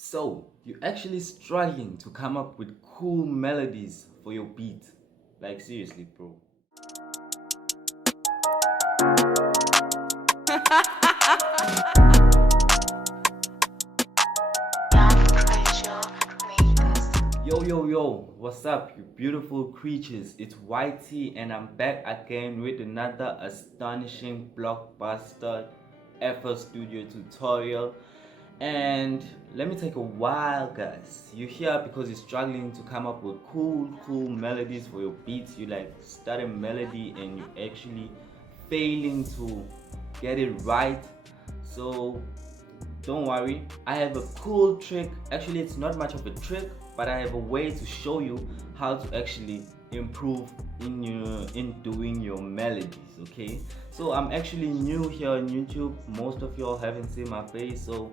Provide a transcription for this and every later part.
So, you're actually struggling to come up with cool melodies for your beat. Like, seriously, bro. Yo, yo, yo, what's up, you beautiful creatures? It's YT, and I'm back again with another astonishing blockbuster FL Studio tutorial. And let me take a while, guys. You're here because you're struggling to come up with cool melodies for your beats. You like start a melody and you're actually failing to get it right. So don't worry, I have a cool trick. Actually, it's not much of a trick, but I have a way to show you how to actually improve in doing your melodies. Okay, so I'm actually new here on YouTube. Most of y'all haven't seen my face, so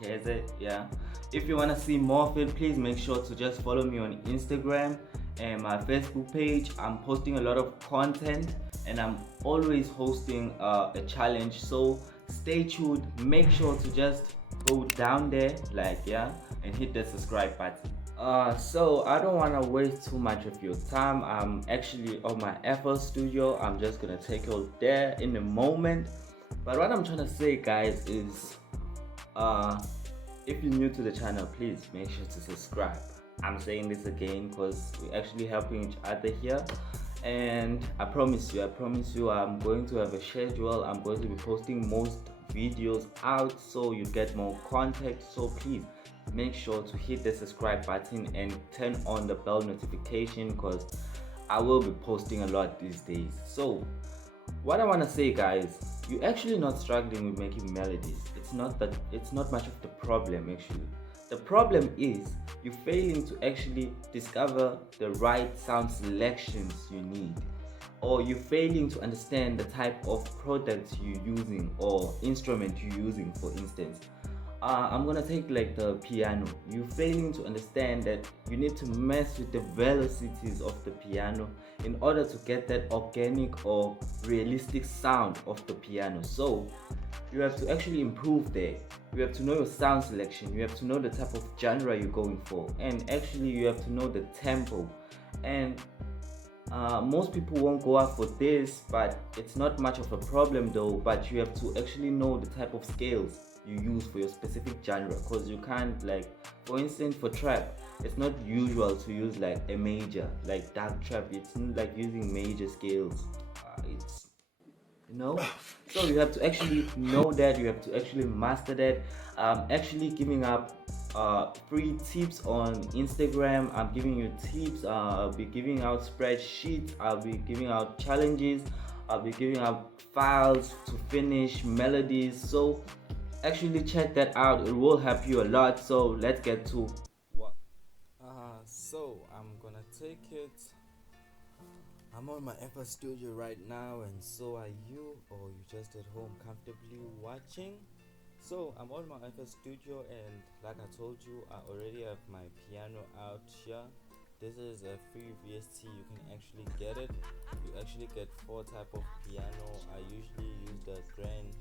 here's it. Yeah, if you want to see more of it, please make sure to just follow me on Instagram and my Facebook page. I'm posting a lot of content and I'm always hosting a challenge, so stay tuned. Make sure to just go down there, like, yeah, and hit the subscribe button. So I don't want to waste too much of your time. I'm actually on my FL Studio. I'm just gonna take you there in a moment. But what I'm trying to say, guys, is if you're new to the channel, please make sure to subscribe. I'm saying this again because we're actually helping each other here. And I promise you, I'm going to have a schedule. I'm going to be posting most videos out so you get more content. So please make sure to hit the subscribe button and turn on the bell notification because I will be posting a lot these days. So what I want to say, guys, you're actually not struggling with making melodies. It's not much of the problem. Actually, the problem is you're failing to actually discover the right sound selections you need, or you're failing to understand the type of products you're using or instrument you're using. For instance, I'm gonna take like the piano. You're failing to understand that you need to mess with the velocities of the piano in order to get that organic or realistic sound of the piano. So you have to actually improve there. You have to know your sound selection. You have to know the type of genre you're going for, and actually you have to know the tempo. And most people won't go out for this, but it's not much of a problem though. But you have to actually know the type of scales you use for your specific genre, because you can't, like, for instance, for trap, it's not usual to use like a major, like dark trap. It's not like using major scales. It's, you know, so you have to actually know that. You have to actually master that. Actually giving up free tips on Instagram. I'm giving you tips. I'll be giving out spreadsheets. I'll be giving out challenges. I'll be giving out files to finish melodies. So actually check that out. It will help you a lot. So let's get to what. So I'm gonna take it. I'm on my FL Studio right now, and so are you, or you just at home comfortably watching. So I'm on my FL Studio, and like I told you, I already have my piano out here. This is a free VST. You can actually get it. You actually get 4 type of piano. I usually use the grand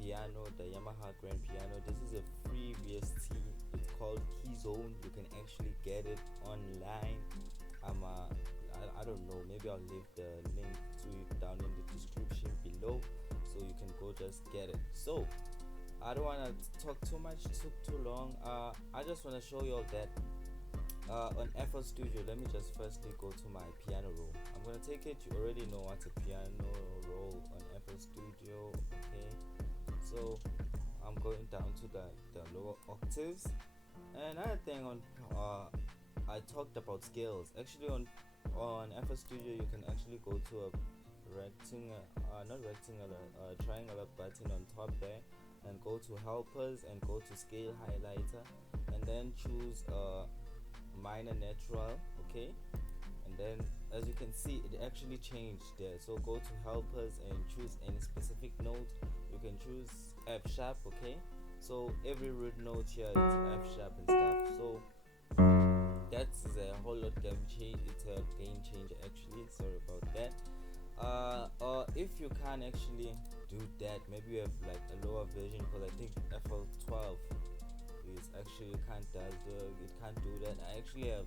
piano, the Yamaha grand piano. This is a free VST. It's called Keyzone. You can actually get it online. I don't know, maybe I'll leave the link to it down in the description below, so you can go just get it. So I don't want to talk too much, took too long. I just want to show you all that on FL Studio. Let me just firstly go to my piano roll. I'm gonna take it. You already know what's a piano roll on FL Studio. Okay, so I'm going down to the lower octaves. And another thing on I talked about scales. Actually on FL Studio you can actually go to a triangular button on top there, and go to helpers and go to scale highlighter, and then choose minor natural. Okay, and then as you can see, it actually changed there. So go to helpers and choose any specific note. You can choose F sharp. Okay, so every root note here is F sharp and stuff. So that's a whole lot game change. It's a game changer actually. Sorry about that. Or if you can't actually do that, maybe you have like a lower version, because I think FL12 is actually it can't do that. I actually have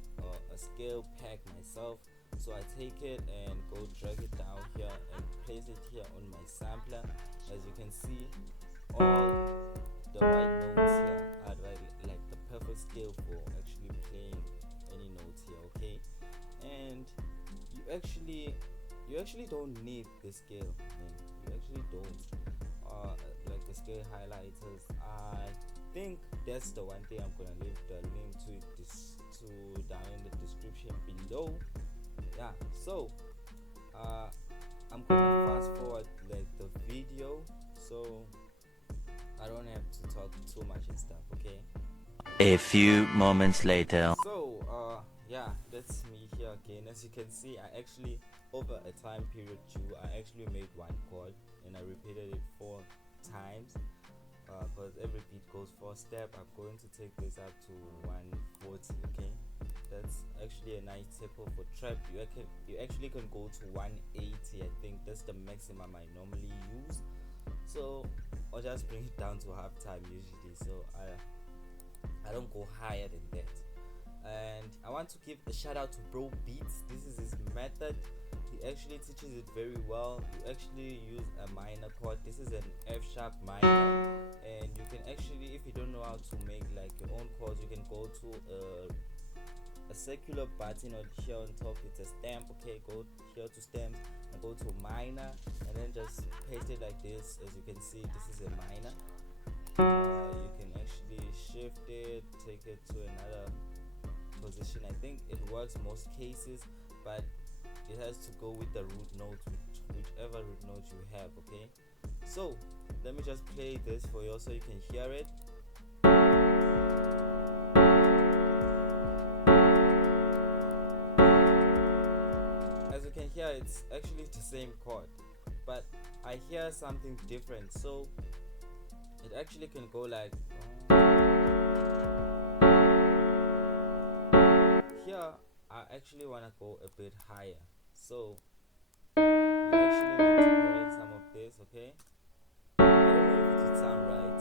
a scale pack myself, so I take it and go drag it down here and place it here on my sampler. As you can see, all the right notes here are like the perfect scale for actually playing any notes here, okay? And you actually you actually don't need the scale, man. You actually don't like the scale highlighters. I think that's the one thing I'm gonna leave the link to this to down in the description below. Yeah, so uh I'm gonna fast forward like the video so I don't have to talk too much and stuff, okay? A few moments later. So yeah, that's me here again. As you can see, I actually over a time period too, I actually made one chord and I repeated it 4 times because every beat goes 4 step. I'm going to take this up to 140, okay? That's actually a nice tempo for trap. You actually can go to 180. I think that's the maximum I normally use. So I'll just bring it down to half time usually. So I don't go higher than that. And I want to give a shout out to Bro Beats. This is his method. He actually teaches it very well. You actually use a minor chord. This is an F sharp minor, and you can actually, if you don't know how to make like your own chords, you can go to a circular button or here on top. It's a stamp. Okay, go here to stamps and go to minor, and then just paste it like this. As you can see, this is a minor. You can actually shift it, take it to another position. I think it works most cases, but it has to go with the root note, whichever root note you have, okay? So let me just play this for you so you can hear it. As you can hear, it's actually the same chord, but I hear something different, so it actually can go like here. I actually want to go a bit higher, so you actually need to correct some of this, okay? I don't know if it would sound right.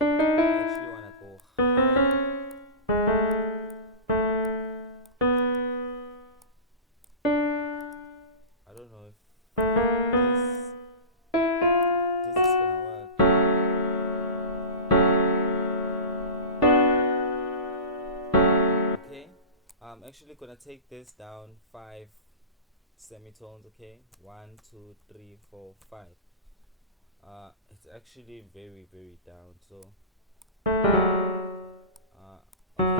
I actually want to go higher. I don't know if this is gonna work. Okay, I'm actually gonna take this down 5 semitones, okay? 1, 2, 3, 4, 5. It's actually very down, so okay,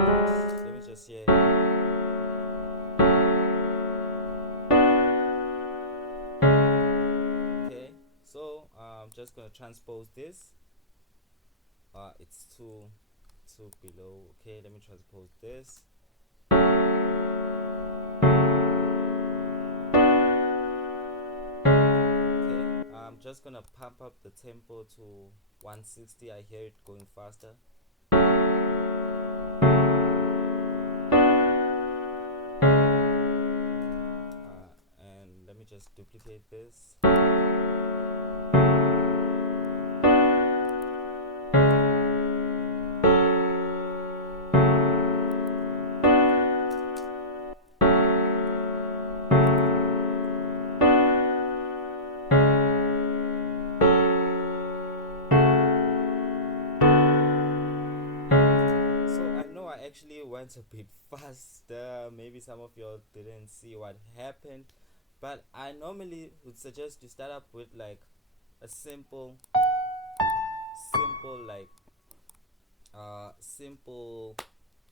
let me just hear it. Okay, so I'm just gonna transpose this. It's too below. Okay, let me transpose this. Okay, I'm just gonna pump up the tempo to 160. I hear it going faster. And let me just duplicate this. Actually went a bit faster. Maybe some of y'all didn't see what happened, but I normally would suggest you start up with like a simple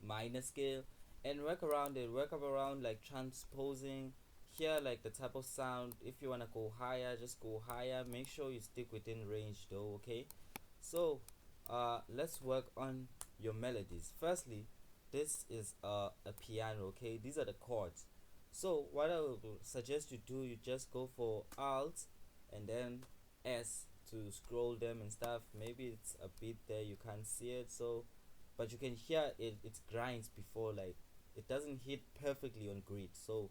minor scale and work around it. Work up around like transposing here, like the type of sound. If you want to go higher, just go higher. Make sure you stick within range though, okay? So let's work on your melodies. Firstly, this is a piano, okay? These are the chords. So what I would suggest you do, you just go for Alt and then S to scroll them and stuff. Maybe it's a bit there, you can't see it, so but you can hear it grinds before, like it doesn't hit perfectly on grid. So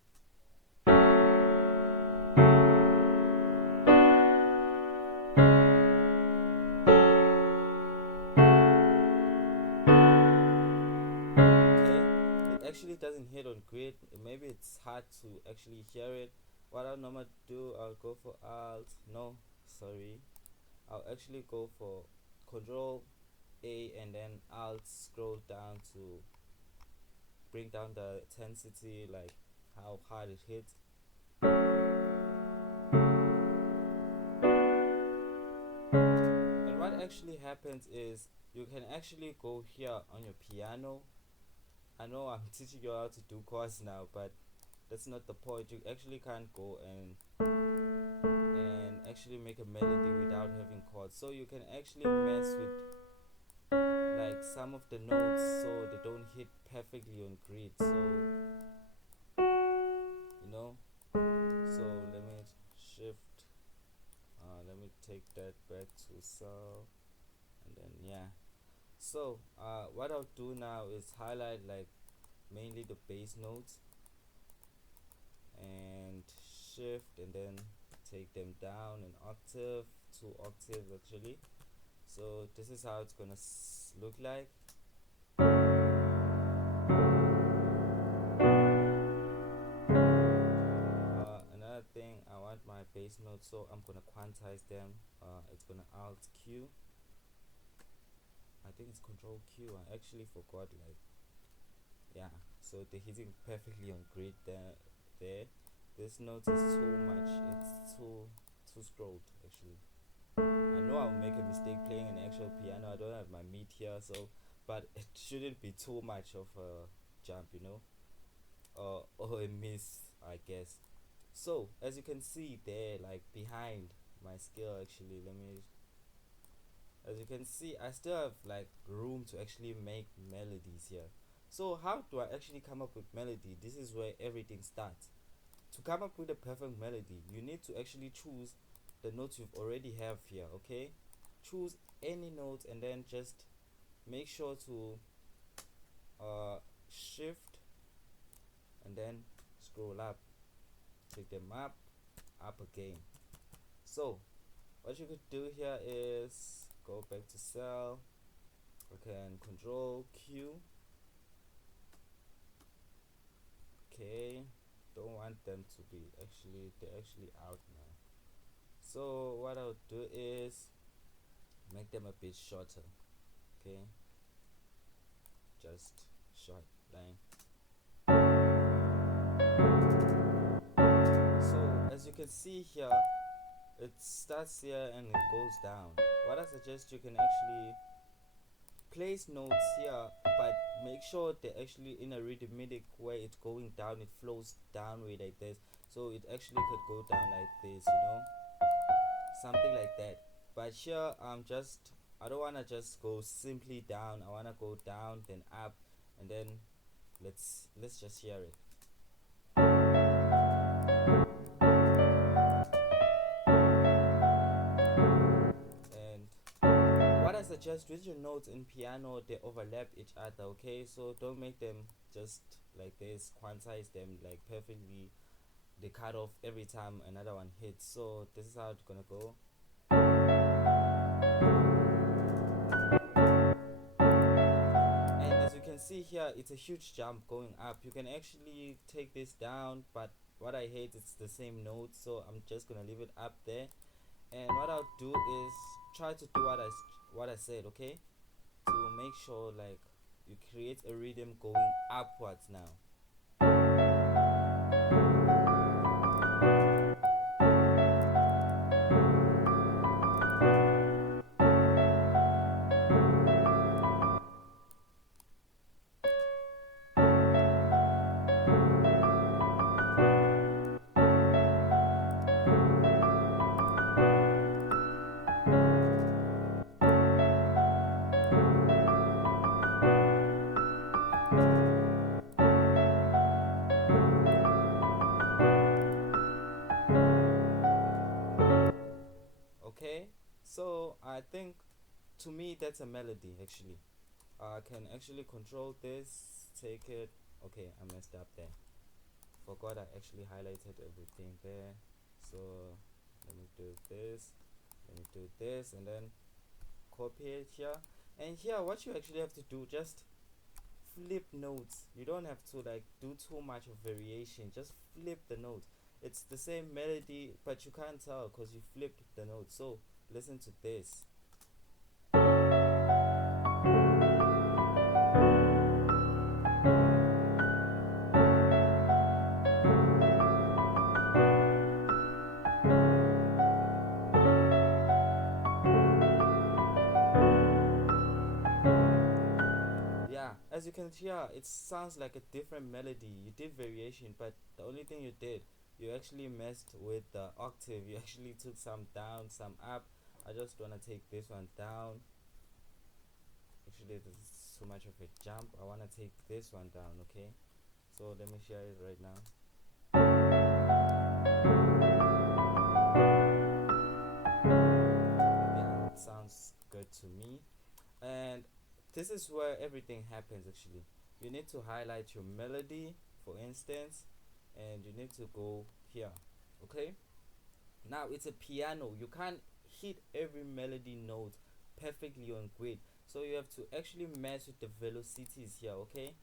actually doesn't hit on grid. Maybe it's hard to actually hear it. What I'll normally do, I'll go for alt. No, sorry. I'll actually go for Control A and then Alt scroll down to bring down the intensity, like how hard it hits. And what actually happens is you can actually go here on your piano. I know I'm teaching you how to do chords now, but that's not the point. You actually can't go and actually make a melody without having chords. So you can actually mess with like some of the notes so they don't hit perfectly on grid. So you know, so let me shift. Let me take that back to cell, and then yeah. So what I'll do now is highlight like mainly the bass notes and shift and then take them down an octave, 2 octaves actually. So this is how it's gonna look like. Another thing, I want my bass notes, so I'm gonna quantize them. It's gonna Alt Q. I think it's Control Q. I actually forgot, like, yeah. So they're hitting perfectly on grid there. This note is too much. It's too scrolled actually. I know I'll make a mistake playing an actual piano. I don't have my meat here, so but it shouldn't be too much of a jump, you know, or a miss, I guess. So as you can see there, like behind my scale, actually, let me. As you can see, I still have like room to actually make melodies here. So how do I actually come up with melody? This is where everything starts. To come up with a perfect melody, you need to actually choose the notes you've already have here. Okay, choose any note and then just make sure to shift and then scroll up, take them up again. So what you could do here is go back to cell. Okay, and Control Q. Okay, don't want them to be they're actually out now. So what I'll do is make them a bit shorter. Okay, just short line. So as you can see here, it starts here and it goes down. What I suggest, you can actually place notes here, but make sure they're actually in a rhythmic way. It's going down, it flows downward like this, so it actually could go down like this, you know, something like that. But here I don't want to just go simply down. I want to go down then up, and then let's just hear it. And what I suggest, with your notes in piano, they overlap each other. Okay, so don't make them just like this, quantize them like perfectly. They cut off every time another one hits. So this is how it's gonna go. And as you can see here, it's a huge jump going up. You can actually take this down, but what I hate, it's the same note, so I'm just gonna leave it up there. And what I'll do is try to do what I said, okay, to make sure like you create a rhythm going upwards now. Okay, so I think to me that's a melody actually. I can actually control this, take it. Okay, I messed up there. Forgot I actually highlighted everything there. So let me do this, let me do this, and then copy it here. And here, what you actually have to do, just flip notes. You don't have to like do too much of variation. Just flip the note. It's the same melody, but you can't tell because you flipped the note. So listen to this. Yeah, as you can hear, it sounds like a different melody. You did variation, but the only thing you did, you actually messed with the octave. You actually took some down, some up. I just wanna take this one down. Actually, this is too much of a jump. I wanna take this one down, okay? So let me share it right now. Yeah, it sounds good to me. And this is where everything happens actually. You need to highlight your melody, for instance, and you need to go here, okay? Now it's a piano. You can't hit every melody note perfectly on grid, so you have to actually mess with the velocities here, okay?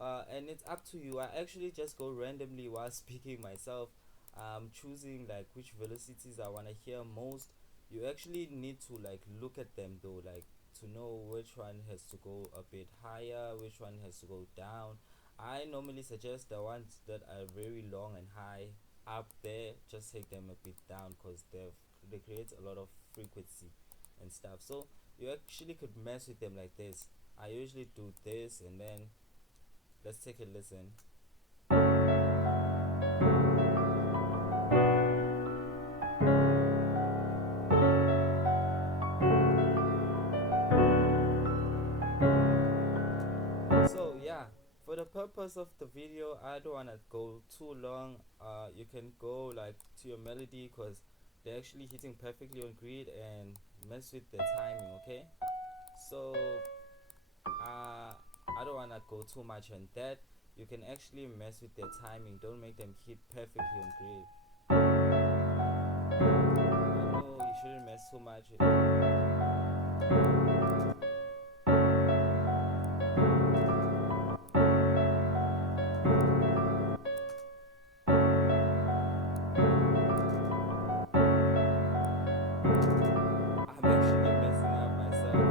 And it's up to you. I actually just go randomly while speaking myself, choosing like which velocities I want to hear most. You actually need to like look at them though, like to know which one has to go a bit higher, which one has to go down. I normally suggest the ones that are very long and high up there, just take them a bit down because they create a lot of frequency and stuff. So you actually could mess with them like this. I usually do this, and then let's take a listen. So yeah, for the purpose of the video, I don't want to go too long. You can go like to your melody because they're actually hitting perfectly on grid, and mess with the timing, okay? So I don't want to go too much on that. You can actually mess with their timing. Don't make them hit perfectly on grid. I know you shouldn't mess too much with I'm actually messing up myself,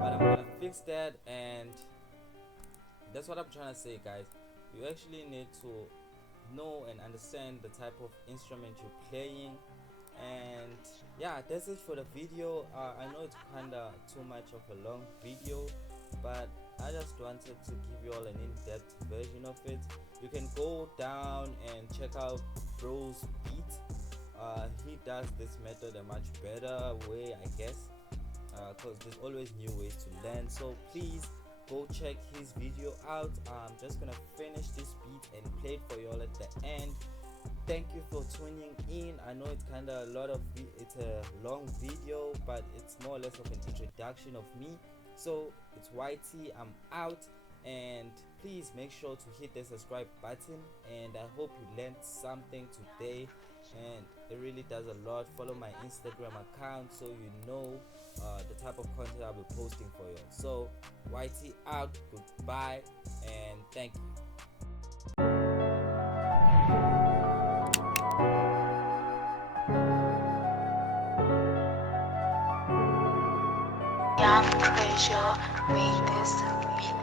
but I'm gonna fix that. And that's what I'm trying to say, guys. You actually need to know and understand the type of instrument you're playing. And yeah, that's it for the video. I know it's kinda too much of a long video, but I just wanted to give you all an in-depth version of it. You can go down and check out Bro's beat. He does this method a much better way, I guess, because there's always new ways to learn. So please go check his video out. I'm just gonna finish this beat and play it for you all at the end. Thank you for tuning in. I know it's kind of a lot of it's a long video, but it's more or less of an introduction of me. So it's YT, I'm out, and please make sure to hit the subscribe button. And I hope you learned something today, and it really does a lot. Follow my Instagram account so you know the type of content I'll be posting for you. So YT out, goodbye, and thank you. Young pressure, make this beat.